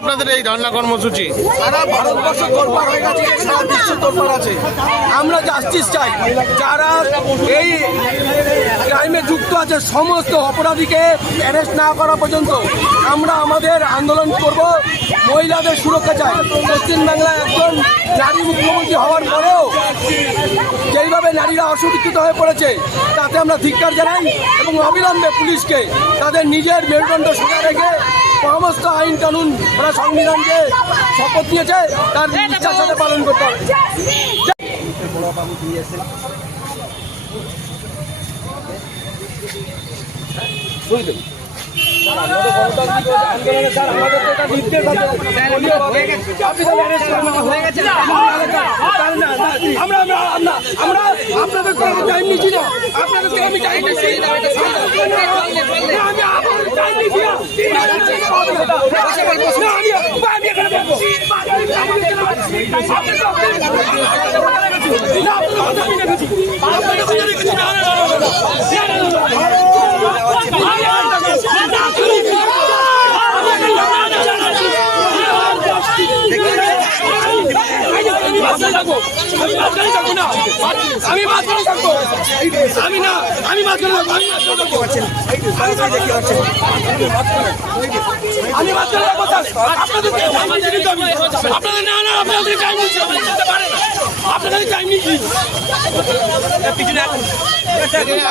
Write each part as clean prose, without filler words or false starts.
আপনাদের এই ধর্ণা কর্মসূচি সারা ভারতবর্ষ তোলপাড় হয়ে গেছে, সারা বিশ্ব তোলপাড় আছে। আমরা জাস্টিস চাই, যারা এই ক্রাইমে যুক্ত আছে সমস্ত অপরাধীকে অ্যারেস্ট না করা পর্যন্ত আমরা আমাদের আন্দোলন করব। মহিলাদের সুরক্ষা চাই। পশ্চিমবাংলায় একজন নারী মুখ্যমন্ত্রী হওয়ার পরেও যেইভাবে নারীরা অসুরক্ষিত হয়ে পড়েছে তাতে আমরা ধিক্কার জানাই এবং অবিলম্বে পুলিশকে তাদের নিজের মেরুদণ্ড সোজা রেখে সমস্ত আইন কানুন ওরা সংবিধানকে শপথ নিয়েছে তার ইচ্ছার সাথে পালন করতে হবে। আপনাদের কোনো টাইম নিচ্ছি না, আপনাদেরকে আমি টাইম নিচ্ছি।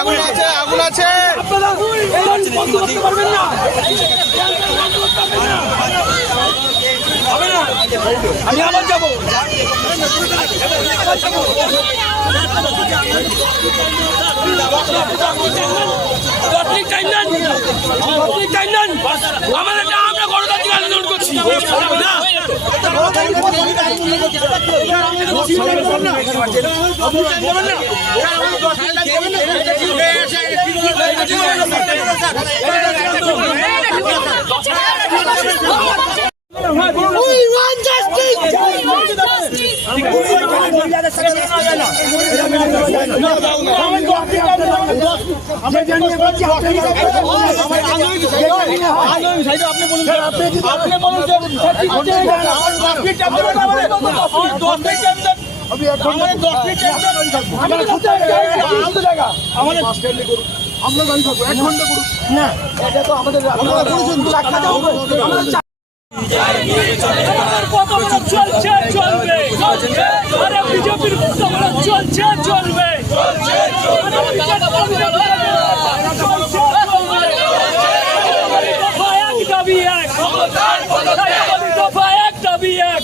আগুন আছে আমি আবার যাবো। আমরা গণতান্ত্রিক আন্দোলন করছি আমরা দাঁড়িয়ে থাকবো 1 ঘন্টা করুন না, এটা তো আমাদের বিজেপির চলছে চলবে এক দাবি এক